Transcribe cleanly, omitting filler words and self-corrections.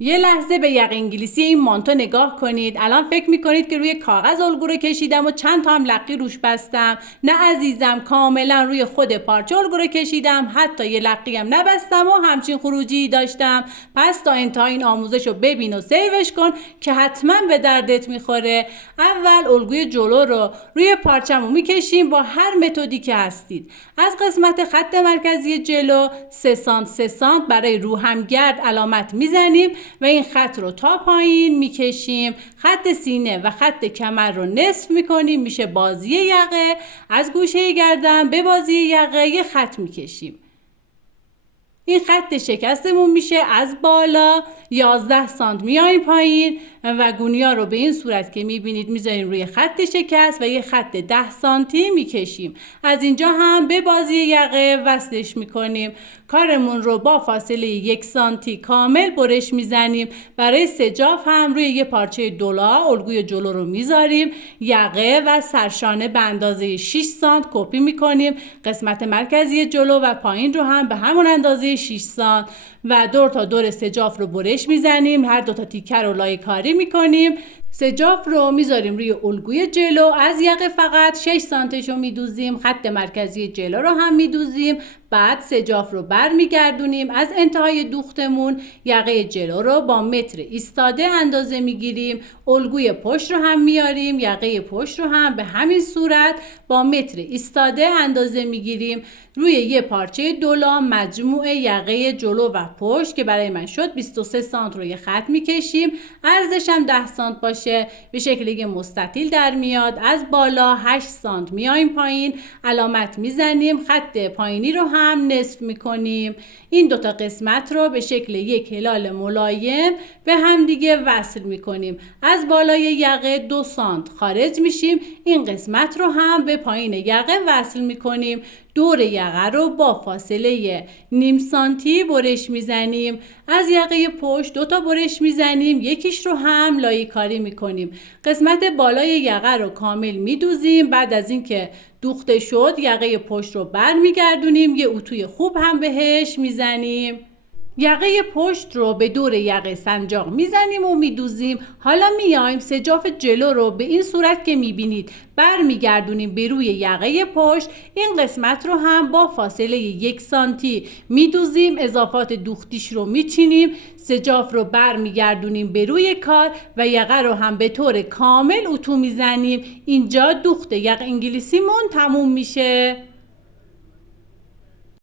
یه لحظه به یقه انگلیسی این مانتو نگاه کنید. الان فکر میکنید که روی کاغذ الگو رو کشیدم و چند تا هم لقی روش بستم. نه عزیزم، کاملا روی خود پارچه الگو رو کشیدم، حتی یه لقی هم نبستم و همچین خروجی داشتم. پس تا انتها این آموزش رو ببین و سیوش کن که حتما به دردت میخوره. اول الگوی جلو رو روی پارچمون میکشیم با هر متدی که هستید. از قسمت خط مرکزی جلو 3 سانت 3 سانت برای روهمگرد علامت میزنیم و این خط رو تا پایین میکشیم. خط سینه و خط کمر رو نصف میکنیم، میشه بازی یقه. از گوشه گردن به بازی یقه یه خط میکشیم. این خط شکستمون میشه. از بالا 11 سانت میایم پایین و گونیا رو به این صورت که میبینید میذاریم روی خط شکست و یه خط 10 سانتی میکشیم. از اینجا هم به بازی یقه وصلش میکنیم. کارمون رو با فاصله 1 سانتی کامل برش میزنیم. برای سجاف هم روی یه پارچه دولا الگوی جلو رو میذاریم. یقه و سرشانه به اندازه 6 سانت کپی میکنیم. قسمت مرکزی جلو و پایین رو هم به همون اندازه 6 سانت و دور تا دور سجاف رو برش میزنیم. هر دو تا تیکه رو لایه کاری میکنیم. سجاف رو میذاریم روی الگوی جلو. از یقه فقط 6 سانتش رو میدوزیم. خط مرکزی جلو رو هم میدوزیم. بعد سجاف رو برمیگردونیم. از انتهای دوختمون یقه جلو رو با متر ایستاده اندازه میگیریم. الگوی پشت رو هم میاریم. یقه پشت رو هم به همین صورت با متر ایستاده اندازه میگیریم. روی یه پارچه دولا مجموع یقه جلو و پشت که برای من شد 23 سانت رو یه خط میکشیم. عرضش هم 10 سانت باشه. به شکل یه مستطیل در میاد. از بالا 8 سانت میایم پایین، علامت میزنیم. خط پایینی رو هم نصف میکنیم. این دوتا قسمت رو به شکل یک هلال ملایم به هم دیگه وصل میکنیم. از بالای یقه 2 سانت خارج میشیم. این قسمت رو هم به پایین یقه وصل میکنیم. دور یقه رو با فاصله نیم سانتی برش میزنیم. از یقه پشت 2 تا برش میزنیم. یکیش رو هم لایه کاری میکنیم. قسمت بالای یقه رو کامل میدوزیم. بعد از اینکه دوخته شد یقه پشت رو برمیگردونیم. یه اتوی خوب هم بهش میزنیم. یقه پشت رو به دور یقه سنجاق میزنیم و میدوزیم. حالا میایم سجاف جلو رو به این صورت که میبینید برمیگردونیم به روی یقه پشت. این قسمت رو هم با فاصله 1 سانتی میدوزیم. اضافات دوختیش رو میچینیم. سجاف رو برمیگردونیم به روی کار و یقه رو هم به طور کامل اتو میزنیم. اینجا دوخت یقه انگلیسیمون تموم میشه.